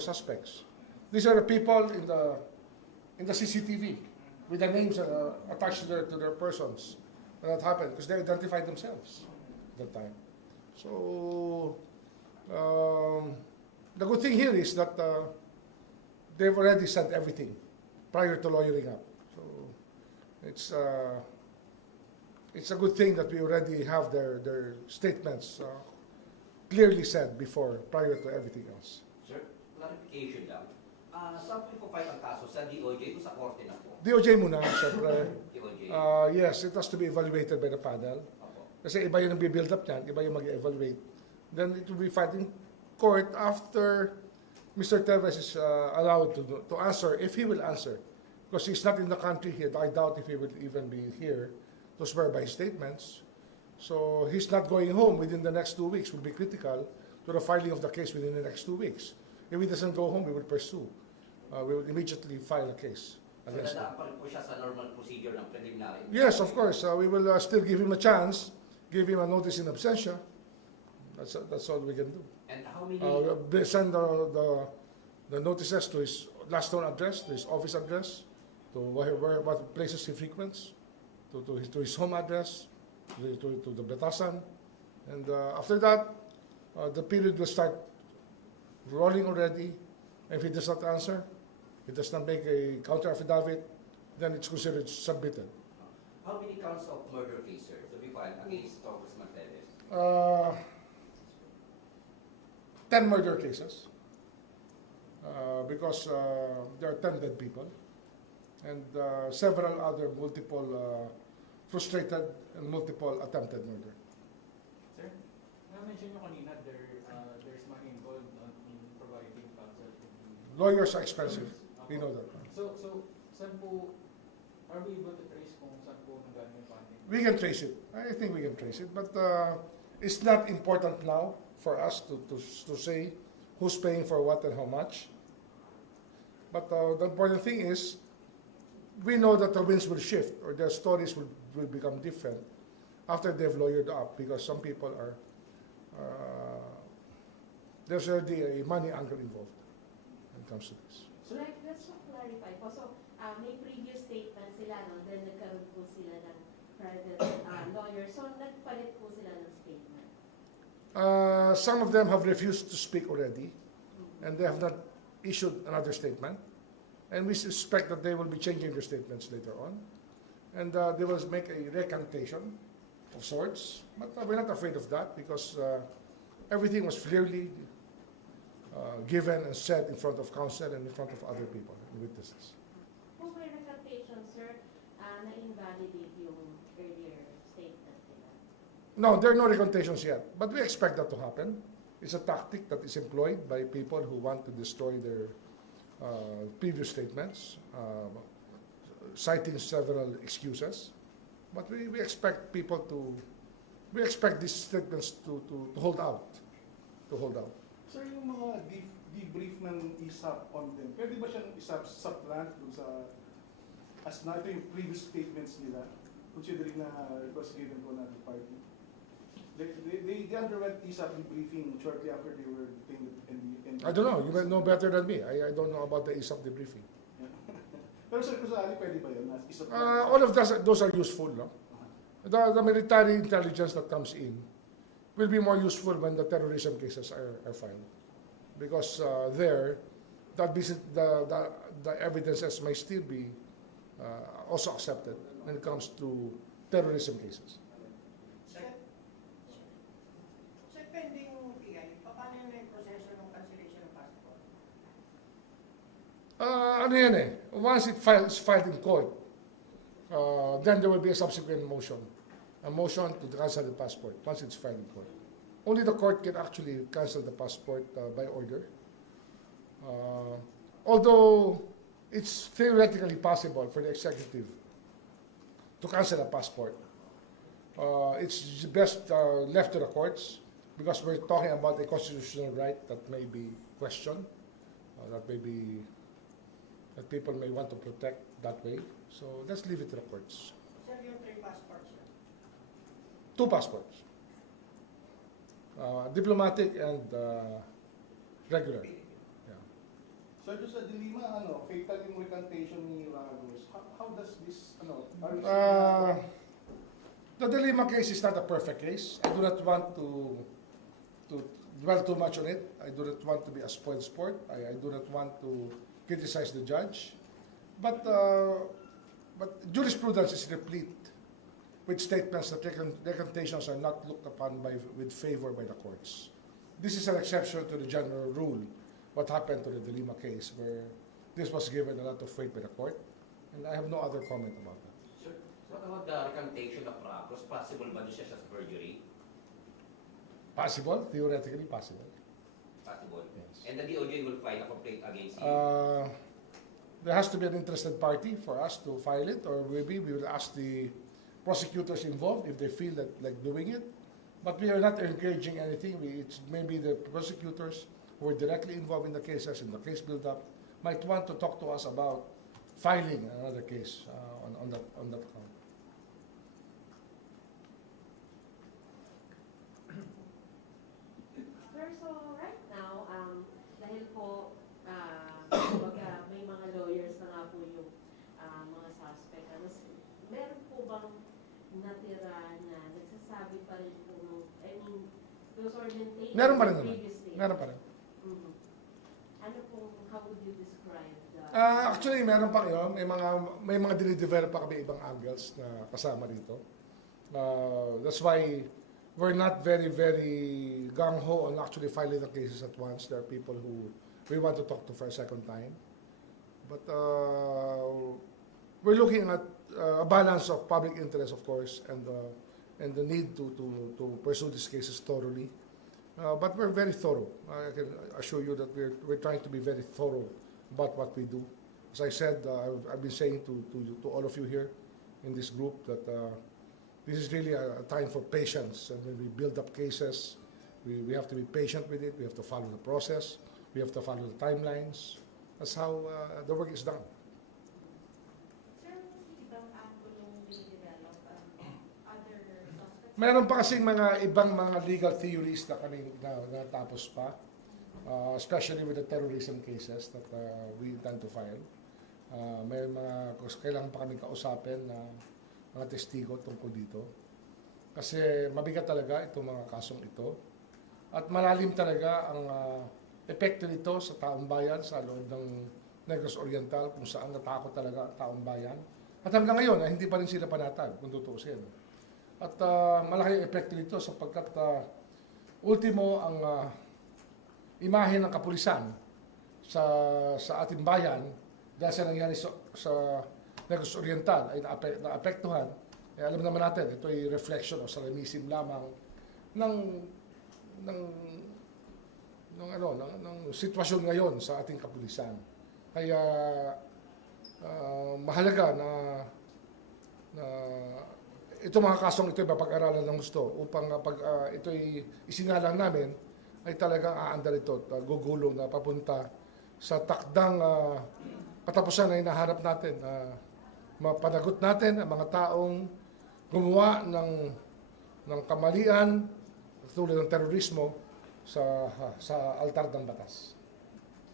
suspects. These are the people in the CCTV with the names attached to their persons when that happened, because they identified themselves at that time. So the good thing here is that they've already said everything prior to lawyering up. So it's a good thing that we already have their statements clearly said before, prior to everything else. Sir, clarification lang. Saan po ipapile ang kaso? Sa DOJ o sa korte na po? DOJ muna, syempre. DOJ. Yes, it has to be evaluated by the panel. Kasi iba yung nag-build up niyan, iba yung mag-evaluate. Then it will be filed in court after Mr. Teves is allowed to answer, if he will answer. Because he's not in the country here. I doubt if he will even be here to swear by his statements. So he's not going home within the next 2 weeks. Will be critical to the filing of the case within the next 2 weeks. If he doesn't go home, we will pursue. We will immediately file a case against him. So dadaan pa rin po siya sa normal procedure ng preliminary? Yes, of course. We will still give him a chance, give him a notice in absentia. That's all we can do. And how many? Send the notices to his last known address, to his office address, to what places he frequents, to his home address, to the Batasan. And after that, the period will start rolling already. And if he does not answer, he does not make a counter affidavit, then it's considered submitted. How many counts of murder case, sir, to be filed against Congressman Teves? 10 murder cases, because there are 10 dead people, and several other multiple frustrated and multiple attempted murder. Sir, na-mention nyo kanina there's money involved in providing counsel. Lawyers are expensive. We know that. So saan po, are we able to trace kung saan po nanggaling yung funding? We can trace it. I think we can trace it, but it's not important now for us to say who's paying for what and how much. But the important thing is, we know that the winds will shift, or their stories will become different after they've lawyered up, because some people are, there's already a money angle involved when it comes to this. So like, let's clarify po. So may previous statement sila, no? Then nagkaroon po sila ng private lawyer. So nagpalit po sila ng statement. Some of them have refused to speak already, and they have not issued another statement. And we suspect that they will be changing their statements later on. And they will make a recantation of sorts. But we're not afraid of that, because everything was clearly given and said in front of counsel and in front of other people, witnesses. Kung may recantation, sir, na-invalidate yung earlier statement nila? No, there are no recantations yet. But we expect that to happen. It's a tactic that is employed by people who want to destroy their previous statements, citing several excuses. But we expect people we expect these statements to hold out. Sir, yung mga debrief ng ISAP on them, pwede ba siyang supplant dun sa, as na ito yung previous statements nila, considering na it was given to another party? They underwent ISAP debriefing shortly after they were detained in I don't know. You might know better than me. I don't know about the ISAP debriefing. Pero sir, kung saan pwede ba yun? All of those are useful. No? The military intelligence that comes in will be more useful when the terrorism cases are filed. Because there, the evidences may still be also accepted when it comes to terrorism cases. Ano yan eh, once it is filed in court, then there will be a subsequent motion. A motion to cancel the passport once it's filed in court. Only the court can actually cancel the passport by order. Although it's theoretically possible for the executive to cancel a passport, it's best left to the courts, because we're talking about a constitutional right that may be questioned, that people may want to protect that way. So let's leave it to the courts. Sir, yung 3 passports, sir? 2 passports. Diplomatic and regular. Yeah. Sir, doon sa Dilima, fatal yung recantation ni Ramos. How does this, are you The Dilima case is not a perfect case. I do not want to dwell too much on it. I do not want to be a spoiled sport. I do not want to criticize the judge. But jurisprudence is replete with statements that recantations are not looked upon with favor by the courts. This is an exception to the general rule. What happened to the Dilima case, where this was given a lot of weight by the court, and I have no other comment about that. Sir, what about the recantation of Ramos? Possible ba doon siya sa perjury? Possible, theoretically possible. Possible. Yes. And the DOJ will file a complaint against him? There has to be an interested party for us to file it, or maybe we will ask the prosecutors involved if they feel that like doing it. But we are not encouraging anything. It's maybe the prosecutors who are directly involved in the cases, in the case build-up, might want to talk to us about filing another case on that count. Sir, so right now, dahil po, kumbaga, may mga lawyers na nga po yung mga suspect, meron po bang natira na nagsasabi pa rin po, I mean, those are maintained Meron pa rin naman. previously? Meron pa rin. Mhm. Ano po, how would you describe the... Actually, meron pa kayo. May mga dinidevelop pa kami ibang angles na kasama rito. That's why we're not very gung-ho on actually filing the cases at once. There are people who we want to talk to for a second time. But we're looking at a balance of public interest, of course, and the need to pursue these cases thoroughly. But we're very thorough. I can assure you that we're trying to be very thorough about what we do. As I said, I've been saying to all of you here in this group that this is really a time for patience. And when we build up cases, we have to be patient with it. We have to follow the process. We have to follow the timelines. That's how the work is done. Sir, may ibang angle yung dinidevelop other suspects? Meron pa kasing ibang mga legal theories na kami natapos pa, especially with the terrorism cases that we intend to file. May mga kailangan pa kami kausapin na mga testigo tungkol dito. Kasi mabigat talaga itong mga kasong ito. At malalim talaga ang epekto nito sa taong bayan sa loob ng Negros Oriental, kung saan natakot talaga ang taong bayan. At hanggang ngayon, hindi pa rin sila panatag, kung tutuusin. At malaki ang epekto nito sapagkat ultimo ang imahe ng kapulisan sa ating bayan dahil sa nangyari sa Negros Oriental ay naapektuhan. Alam naman natin, ito ay reflection o salamisim lamang ng sitwasyon ngayon sa ating kapulisan. Kaya mahalaga na itong mga kasong ito ay mapag-aralan ng gusto upang pag ito ay isinalang namin ay talagang aandar ito at gugulong na papunta sa takdang katapusan na hinaharap natin. Mapanagot natin ang mga taong gumawa ng kamalian tulad ng terorismo sa altar ng batas.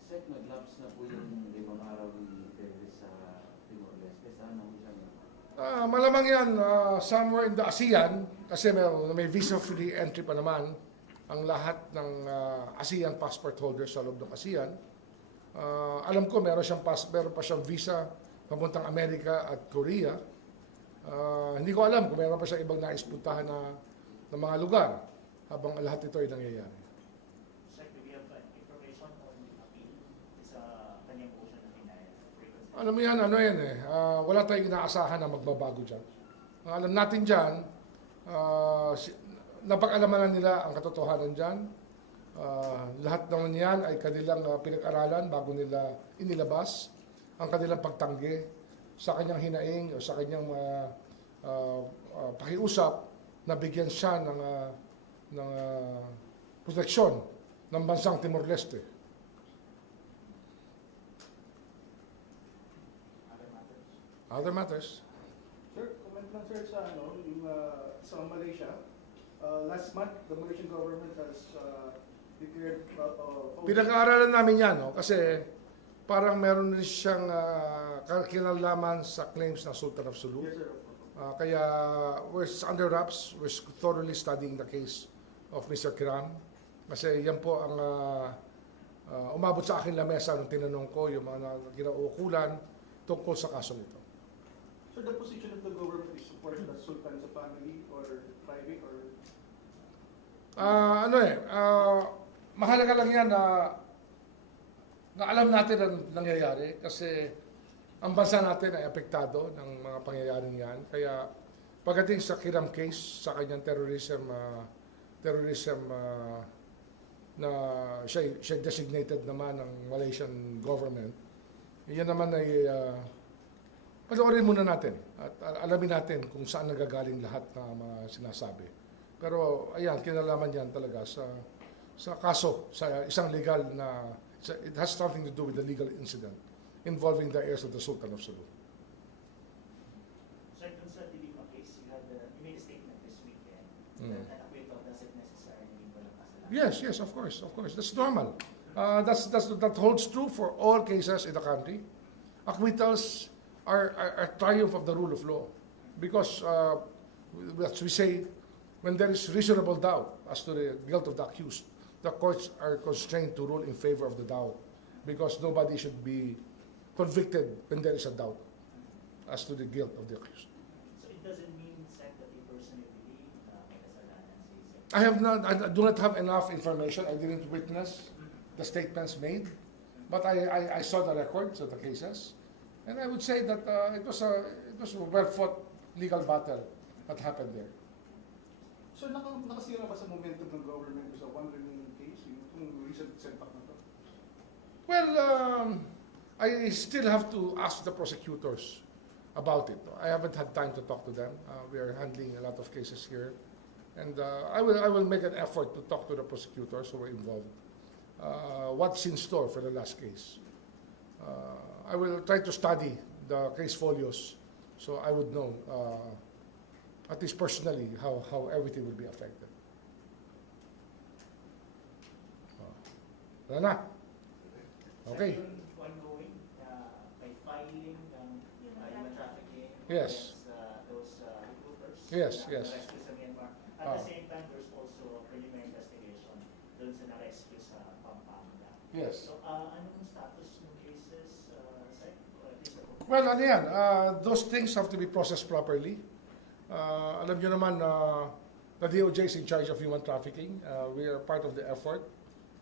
Sir, nag-lapse na po yung 5 araw ni Perez sa Timor-Leste. Saan ang isang Malamang yan, somewhere in the ASEAN, kasi may visa-free entry pa naman ang lahat ng ASEAN passport holders sa loob ng ASEAN. Alam ko meron pa siyang visa papuntang Amerika at Korea. Hindi ko alam kung meron pa siyang ibang naispuntahan na mga lugar habang lahat ito ay nangyayari. Sir, do we have information on appeal sa kanyang motion na denial? Alam mo yan, wala tayong inaasahan na magbabago dyan. Ang alam natin dyan, napag-alamanan nila ang katotohanan dyan. Lahat naman yan ay kanilang pinag-aralan bago nila inilabas ang kanilang pagtanggi sa kanyang hinaing o sa kanyang pakiusap na bigyan siya ng proteksyon ng bansang Timor-Leste. Other matters? Sir, comment lang sir sa yung sa Malaysia. Last month, the Malaysian government has declared Pinag-aaralan namin yan, no? Kasi parang meron rin siyang kinalaman sa claims ng Sultan of Sulu. Yes, sir. Kaya we're under wraps, we're thoroughly studying the case of Mr. Kiram. Kasi yan po ang umabot sa akin lamesa nung tinanong ko yung mga kinauukulan tungkol sa kaso nito. So the position of the government is support the Sultan sa family or private or mahalaga lang yan na alam natin ang nangyayari kasi ang bansa natin ay apektado ng mga pangyayaring yan. Kaya pagdating sa Kiram case, sa kanyang terrorism na siya designated naman ng Malaysian government, yan naman ay panoorin muna natin at alamin natin kung saan nagagaling lahat ng mga sinasabi. Pero ayan, kinalaman yan talaga sa kaso, sa isang legal na, it has something to do with the legal incident involving the heirs of the Sultan of Sulu. Sir, dun sa Dilima case, you made a statement this weekend Mm. that an acquittal doesn't necessarily mean walang kasalanan. Yes, of course. That's normal. That holds true for all cases in the country. Acquittals are a triumph of the rule of law because, as we say, when there is reasonable doubt as to the guilt of the accused, the courts are constrained to rule in favor of the doubt because nobody should be convicted when there is a doubt as to the guilt of the accused. So it doesn't mean, Sec, that you personally believe na may kasalanan si Sec. I do not have enough information. I didn't witness the statements made, but I saw the records of the cases, and I would say that it was a well-fought legal battle that happened there. so nakasira ba sa momentum ng government sa one remaining case, yung recent setback na to? Well, I still have to ask the prosecutors about it. I haven't had time to talk to them. We are handling a lot of cases here, and I will make an effort to talk to the prosecutors who were involved. What's in store for the last case? I will try to study the case folios so I would know, at least personally, how everything will be affected. Wala na. Okay. Sec, yung ongoing, by filing ng human trafficking Yes. against those recruiters Yes, na yes. na-rescue sa Myanmar. At the same time, there's also a preliminary investigation doon sa na-rescue sa Pampanga. Yes. So, anong status ng cases, Sec? Or at least ako? Well, ano yan, those things have to be processed properly. Alam nyo naman, the DOJ is in charge of human trafficking. We are part of the effort.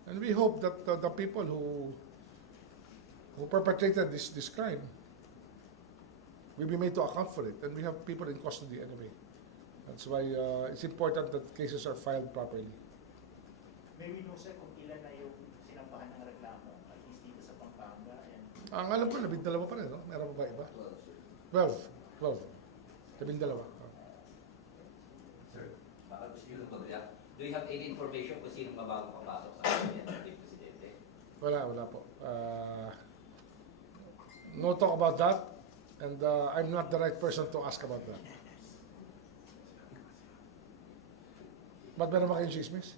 And we hope that the people who perpetrated this crime will be made to account for it. And we have people in custody anyway. That's why it's important that cases are filed properly. Maybe no, Sec, kung ilan na yung sinampahan ng reklamo, at least dito sa Pampanga. And Ang alam ko, 12 pa rin, no? Meron pa ba iba? 12. 12. Sir, baka gusto nyo lang mag-react. Do you have any information kung sino mabagong papasok sa akin ng Presidente? Wala po. No talk about that, and I'm not the right person to ask about that. Ba't meron ba kayong chismis?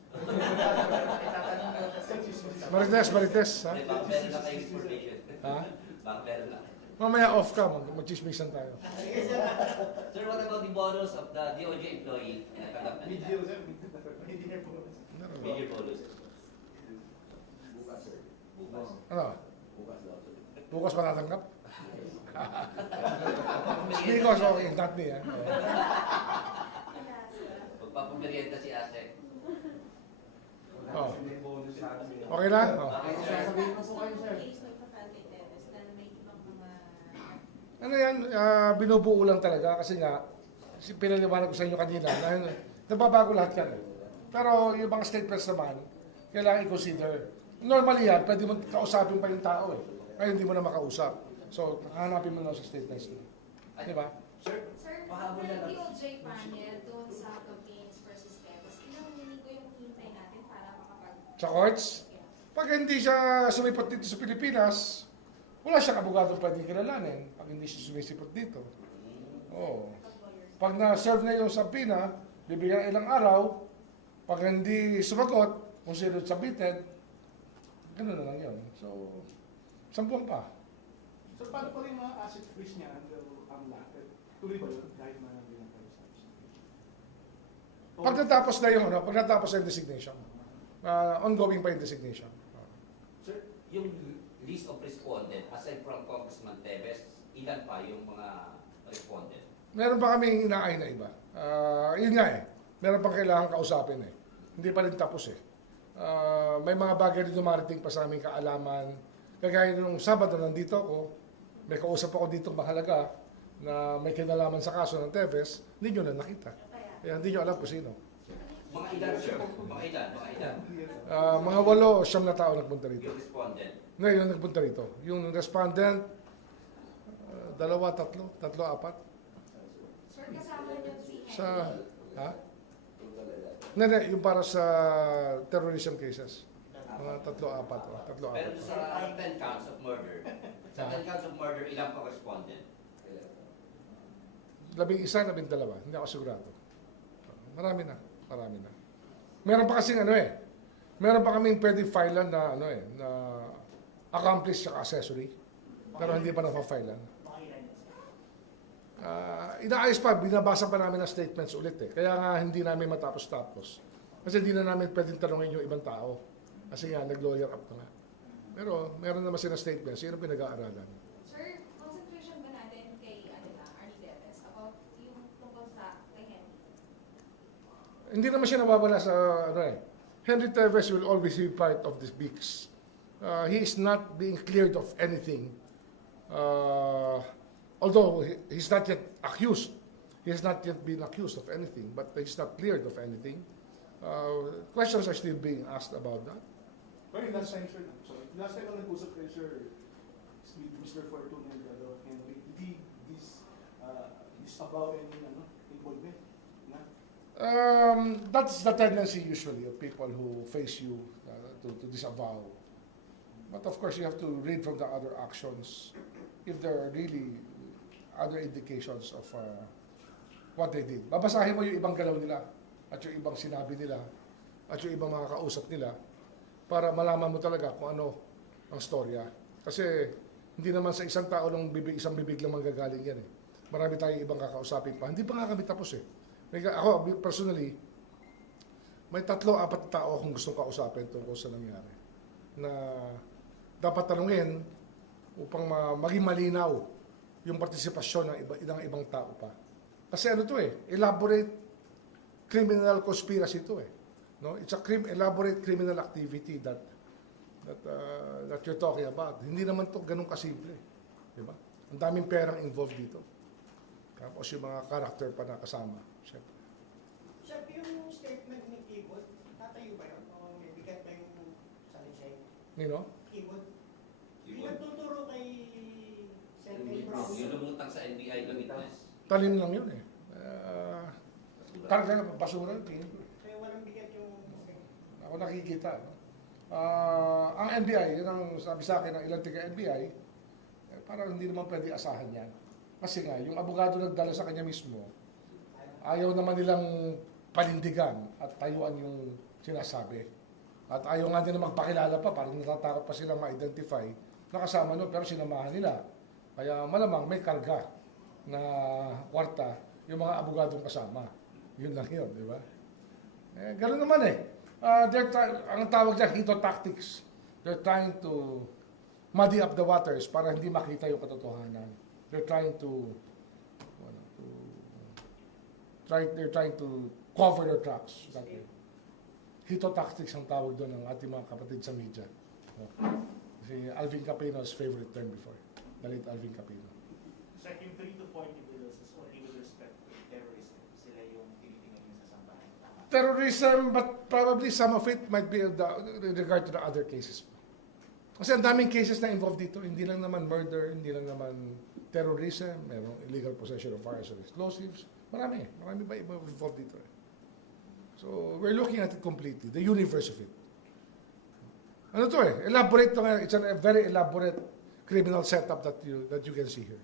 Marites, ha? Baka meron na kayong information. Ha? Baka meron na. Mamaya off ka, mag-chismisan tayo. Sir, what about the bonus of the DOJ employee na natanggap na nila? Major bonus. Bukas, sir. Bukas. Ano? Bukas daw, sir. Bukas pa natanggap? Because, okay, not me, ha? Magpapamerienda si Ate. Oh. Okay lang? Oh. Okay, sir. Sasabihin mo po kayo, sir. Ano yan, binubuo lang talaga kasi nga, pinaliwanag ko sa inyo kanina, na nababago lahat yan. Pero yung mga statements naman, kailangan i-consider. Normally yan, pwede mo kausapin pa yung tao eh. Kaya hindi mo na makausap. So, hanapin mo na sa statements nila. Di ba? Sir, Sir, pahabol na ng lang. DOJ panel doon sa campaigns versus Tebas, ilang linggo yung hintay natin para makapag... Sa courts, pag hindi siya sumipot dito sa Pilipinas, wala siyang abogadong pwedeng kilalanin pag hindi siya sumisipot dito. Oo. Pag na-serve na yung subpoena, bibigyan ilang araw, pag hindi sumagot, kung sino submitted, gano'n na lang yun. So, 10 buwan pa. So paano pa rin mga asset freeze niya until ang lahat? Tuloy ba yun kahit na binantay sa Pagkatapos na yung pagkatapos ng designation. Ongoing pa yung designation. Sir, yung list of respondent, aside from Congressman Teves, ilan pa yung mga respondent? Meron pa kaming inaay na iba. Yun nga eh. Meron pang kailangan kausapin eh. Hindi pa rin tapos eh. May mga bagay na dumarating pa sa aming kaalaman. Kagaya nung Sabado nandito ako, may kausap ako dito mahalaga na may kinalaman sa kaso ng Teves, hindi nyo na nakita. Kaya hindi nyo alam kung sino. Mga ilan, sir? Mga ilan? Mga 8 na tao nagpunta rito. Yung respondent. Ngayon yung nagpunta rito. Yung respondent, 2, 3, 4. Sir, kasama niyo si Henry. Sa, ha? Hindi, yung para sa terrorism cases. Mga 3, 4. Pero sa 10 counts of murder, ilan pa respondent? 11, 12. Hindi ako sigurado. Marami na. Meron pa kasing meron pa kaming pwedeng filean na na accomplice at accessory. Pero hindi pa na-filean. Mga ilan yun, sir? Inaayos pa, binabasa pa namin ang statements ulit eh. Kaya nga hindi namin matapos-tapos. Kasi hindi na namin pwedeng tanongin yung ibang tao. Kasi nga, nag-lawyer up na nga. Pero meron naman sila statements. Yun ang pinag-aaralan. Sir, concentration ba natin kay Arnie Teves about yung tungkol sa kay Henry? Hindi naman siya nawawala sa Henry Teves will always be part of this mix. He is not being cleared of anything. Although he's not yet accused. He has not yet been accused of anything, but he's not cleared of anything. Questions are still being asked about that. Pero last time, sir, sorry, last time ang nag-usap kayo, sir, with Mr. Fortune and Henry, did he disavow any involvement? Na? That's the tendency usually of people who face you to disavow. But of course, you have to read from the other actions if there are really other indications of what they did. Babasahin mo yung ibang galaw nila at yung ibang sinabi nila at yung ibang mga kausap nila para malaman mo talaga kung ano ang storya. Kasi hindi naman sa isang tao lang isang bibig lang manggagaling yan eh. Marami tayong ibang kakausapin pa. Hindi pa nga kami tapos eh. Ako personally, may 3, 4 tao akong gustong kausapin tungkol sa nangyari. Na dapat tanungin upang maging malinaw yung partisipasyon ng ibang tao pa. Kasi elaborate criminal conspiracy ito eh. No, it's a elaborate criminal activity that you're talking about. Hindi naman to ganun kasimple, di ba? Ang daming perang involved dito. Tapos yung mga character pa na kasama, syempre. Chef, yung statement ni Kibot, tatayo ba yun? O may bigat pa yung salisay? Nino? Kibot? Yung nagtuturo kay Senator Brown. Yung lumutang sa NBI na witness. Talin lang yun eh. Talaga na basura, tingin ko. Kaya walang bigat yung... Ako nakikita. No? Ang NBI, yun ang sabi sa akin ng ilang tiga-NBI, parang hindi naman pwede asahan yan. Kasi nga, yung abogado nagdala sa kanya mismo, ayaw naman nilang panindigan at tayuan yung sinasabi. At ayaw nga din na magpakilala pa, parang natatakot pa silang ma-identify na kasama no, pero sinamahan nila. Kaya malamang may karga na kwarta yung mga abogadong kasama. Yun lang yun, di ba? Ganoon naman eh. Ang tawag dyan, hito tactics. They're trying to muddy up the waters para hindi makita yung katotohanan. They're trying to cover their tracks. Hito tactics ang tawag doon ng ating mga kapatid sa media. Si Alvin Capino's favorite term before. Dalit Alvin Capino. Sir, yung 3 to 40 bills is only with respect to terrorism. Sila yung tinitingnan yung sasambahan. Tama. Terrorism, but probably some of it might be in regard to the other cases. Kasi ang daming cases na involved dito. Hindi lang naman murder, hindi lang naman terrorism, merong illegal possession of firearms and explosives. Marami ba involved dito eh. So, we're looking at it completely, the universe of it. Ano to eh? Elaborate to nga. It's a very elaborate criminal setup that you can see here.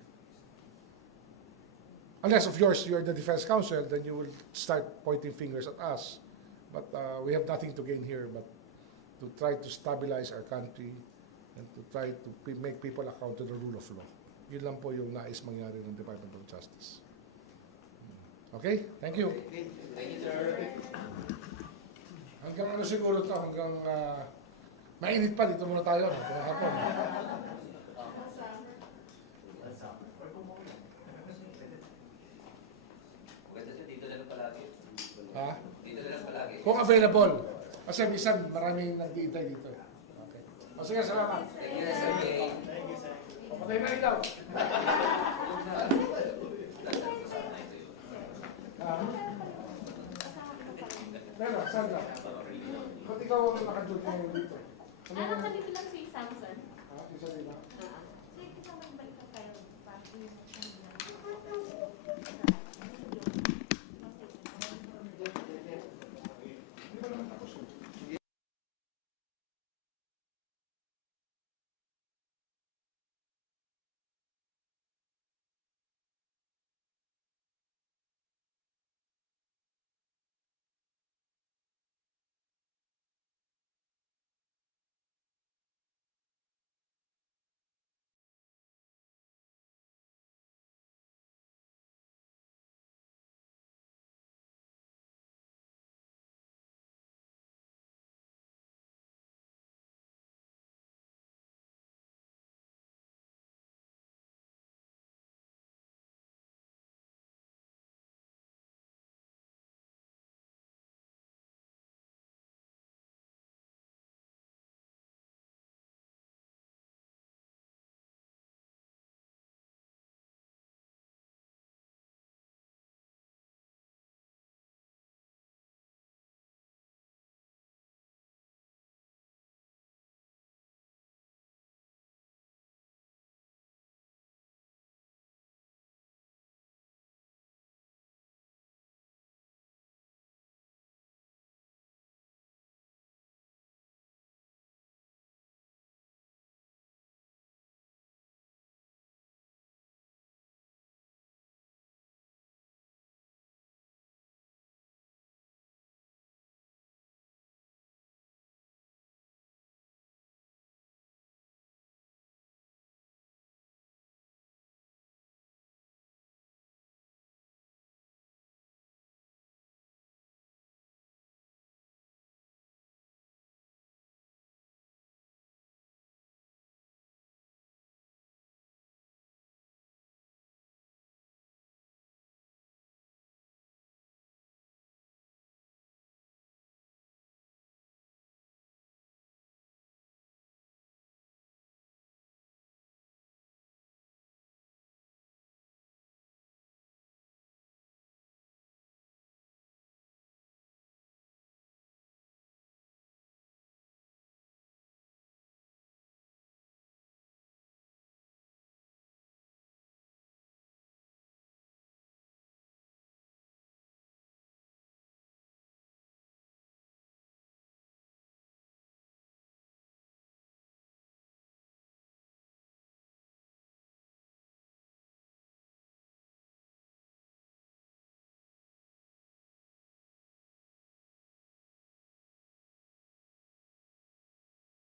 Unless, of course, you're the defense counsel, then you will start pointing fingers at us. But we have nothing to gain here but to try to stabilize our country, and to try to make people account to the rule of law. Yun lang po yung nais mangyari ng Department of Justice. Okay? Thank you. Thank you, sir. Hanggang ano siguro to, hanggang mainit pa, dito muna tayo. Hanggang hapon. Maganda siya, dito na lang palagi. Ha? Dito na lang palagi. Kung available. Kasi minsan maraming nag-iintay dito. Okay. O sige, salamat. Thank you, Sir Jay. Thank you, sir. Patay na ikaw. Pero, Sandra, ba't ikaw ang nakajoot ngayon dito? Ano, kalito lang si Samson. Ha? Isa din ha?